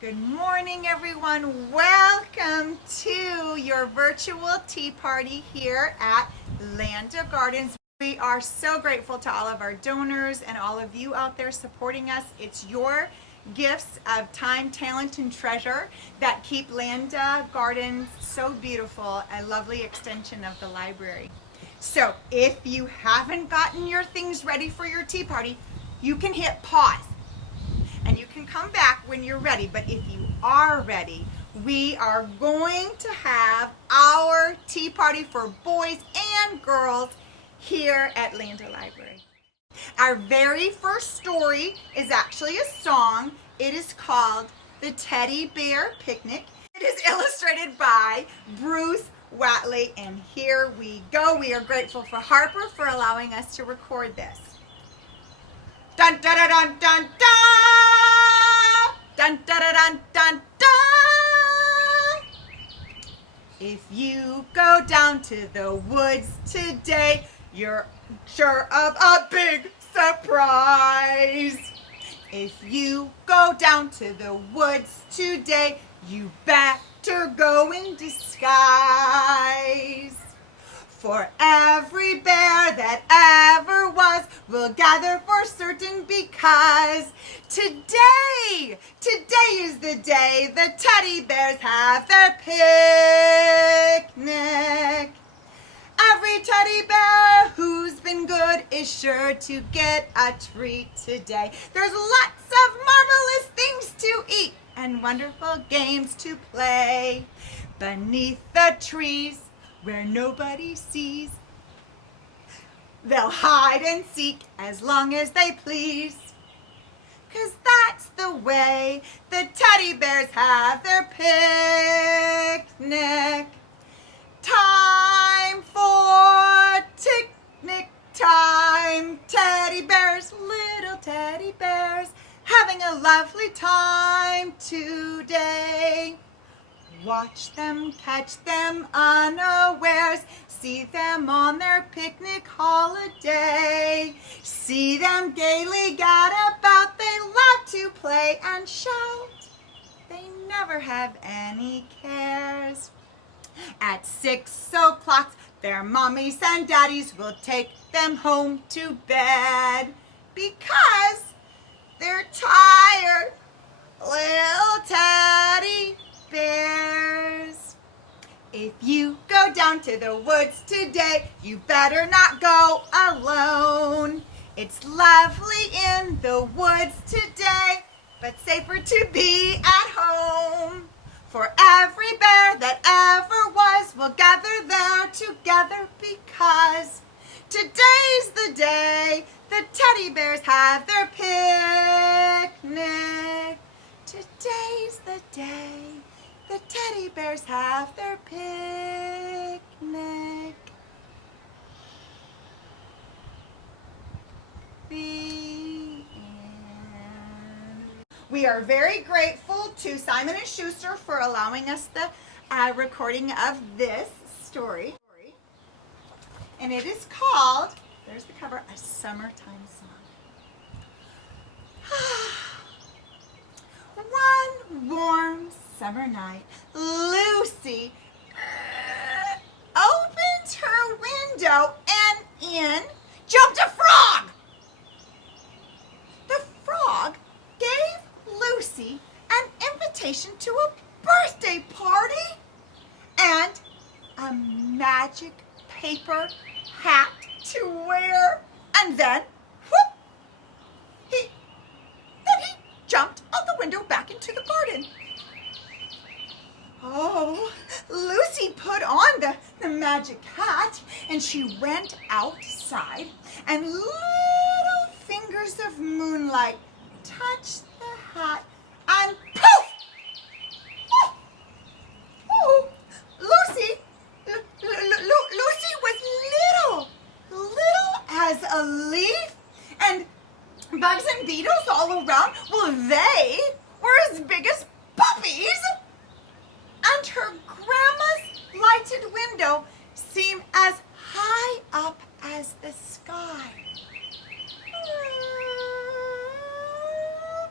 Good morning, everyone. Welcome to your virtual tea party here at Landa Gardens. We are so grateful to all of our donors and all of you out there supporting us. It's your gifts of time, talent, and treasure that keep Landa Gardens so beautiful, a lovely extension of the library. So if you haven't gotten your things ready for your tea party, you can hit pause. And you can come back when you're ready, but if you are ready, we are going to have our tea party for boys and girls here at Landa Library. Our very first story is actually a song. It is called The Teddy Bear Picnic. It is illustrated by Whatley, and here we go. We are grateful for Harper for allowing us to record this. Dun dun dun dun dun dun! Dun dun dun dun dun dun! If you go down to the woods today, you're sure of a big surprise. If you go down to the woods today, you better go in disguise. For every bear that ever was will gather for certain, because today is the day the teddy bears have their picnic. Every teddy bear who's been good is sure to get a treat today. There's lots of marvelous things to eat and wonderful games to play beneath the trees where nobody sees. They'll hide and seek as long as they please, 'cause that's the way the teddy bears have their picnic. Time for picnic time. Teddy bears, little teddy bears, having a lovely time today. Watch them, catch them unawares, see them on their picnic holiday. See them gaily gad about, they love to play and shout. They never have any cares. At 6 o'clock, their mommies and daddies will take them home to bed, because they're tired, little teddy bears. If you go down to the woods today, you better not go alone. It's lovely in the woods today, but safer to be at home. For every bear that ever was will gather there together, because today's the day the teddy bears have their picnic. Today's the day the teddy bears have their picnic. The end. We are very grateful to Simon and Schuster for allowing us the recording of this story. And it is called, there's the cover, A Summertime Song. One warm summer night, Lucy opened her window and in jumped a frog. The frog gave Lucy an invitation to a birthday party and a magic paper hat to wear. And then, whoop, he jumped out the window back into the garden. Oh, Lucy put on the magic hat, and she went outside, and little fingers of moonlight touched the hat, and poof! Oh, Lucy was little as a leaf, and bugs and beetles all around, well, they were as big as puppies. And her grandma's lighted window seemed as high up as the sky.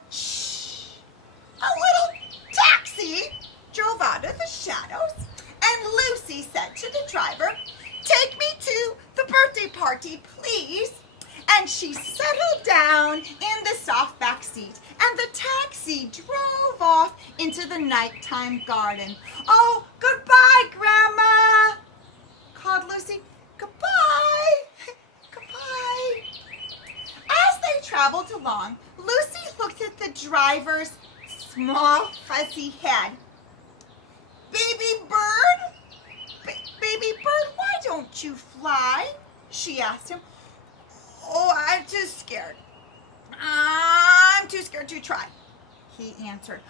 Shh! A little and she settled down in the soft back seat, and the taxi drove off into the nighttime garden. "Oh, goodbye, Grandma," called Lucy. "Goodbye, goodbye." As they traveled along, Lucy looked at the driver's small, fuzzy head. "Baby bird, baby bird, why don't you fly?" she asked him. "Oh, I'm too scared. I'm too scared to try," he answered.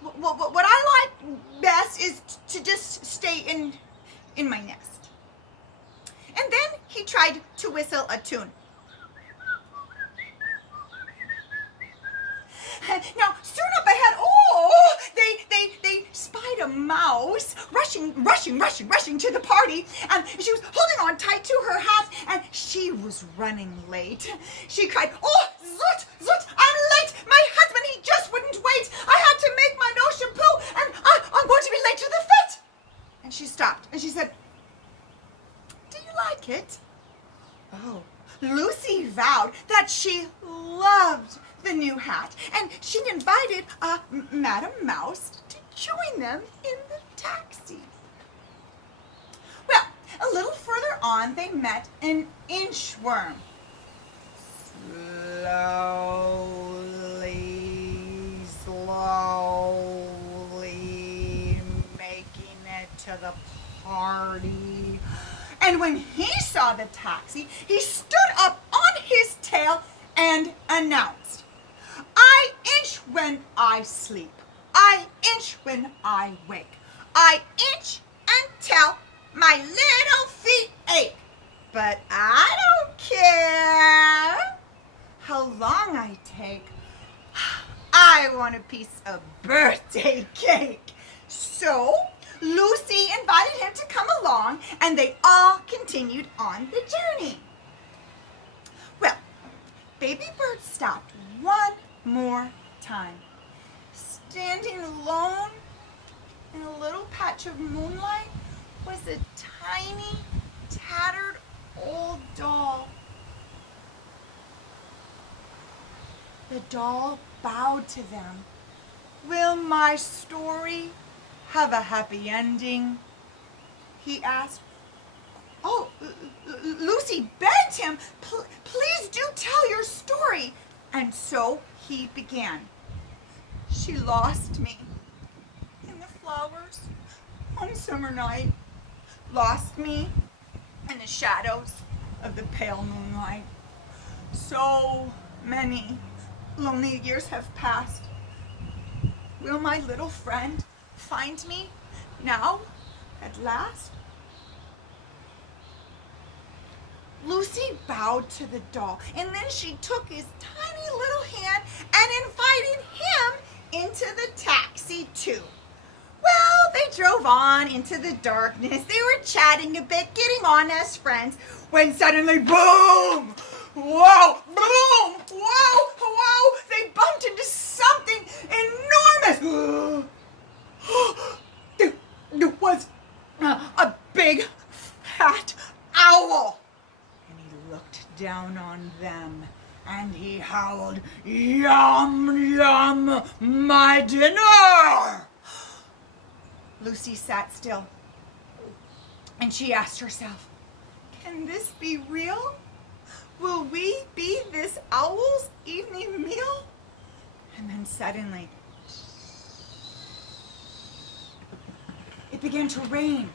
What I like best is to just stay in my nest." And then he tried to whistle a tune. Now, soon up ahead, they spied a mouse rushing to the party, and she was holding on tight to her hat, and she was running late. She cried, "Oh, zoot, I'm late. My husband, he just wouldn't wait. I had to make my nose shampoo, and I'm going to be late to the fete." And she stopped, and she said, "Do you like it?" Oh, Lucy vowed that she loved the new hat, and she invited Madam Mouse to join them in the taxi. Well, a little further on, they met an inchworm. Slowly making it to the party. And when he saw the taxi, he stood up on his tail and announced, "I inch when I sleep. I inch when I wake. I inch until my little feet ache. But I don't care how long I take. I want a piece of birthday cake." So Lucy invited him to come along, and they all continued on the journey. Well, Baby Bird stopped one more time. Standing alone in a little patch of moonlight was a tiny, tattered old doll. The doll bowed to them. "Will my story have a happy ending?" he asked. Oh, Lucy begged him, "Please do tell your story." And so he began. "She lost me in the flowers one summer night, lost me in the shadows of the pale moonlight. So many lonely years have passed. Will my little friend find me now at last?" Lucy bowed to the doll, and then she took his tiny little hand and invited him into the taxi too. Well, they drove on into the darkness. They were chatting a bit, getting on as friends, when suddenly, boom! Whoa! Boom! Whoa! Whoa! They bumped into something enormous. There was a big, fat owl. Looked down on them, and he howled, "Yum, yum, my dinner!" Lucy sat still, and she asked herself, "Can this be real? Will we be this owl's evening meal?" And then suddenly, it began to rain.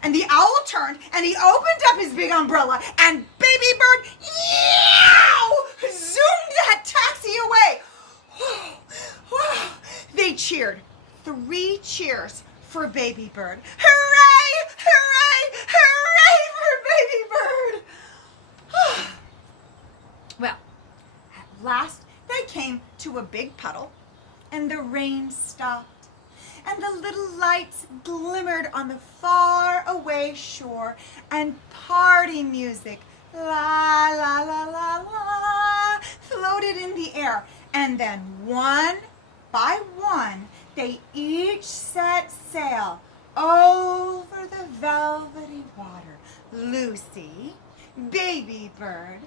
And the owl turned, and he opened up his big umbrella, and Baby Bird, yow, zoomed that taxi away. They cheered 3 cheers for Baby Bird. Hooray! Hooray! Hooray for Baby Bird! Well, at last they came to a big puddle, and the rain stopped. And the little lights glimmered on the far-away shore, and party music, la, la, la, la, la, floated in the air. And then one by one, they each set sail over the velvety water. Lucy, Baby Bird,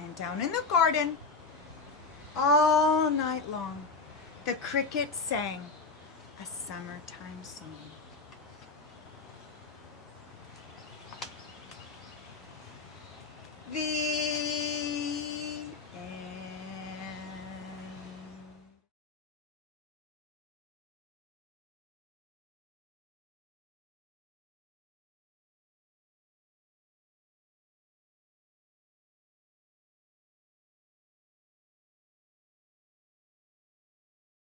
And down in the garden, all night long, the cricket sang a summertime song. The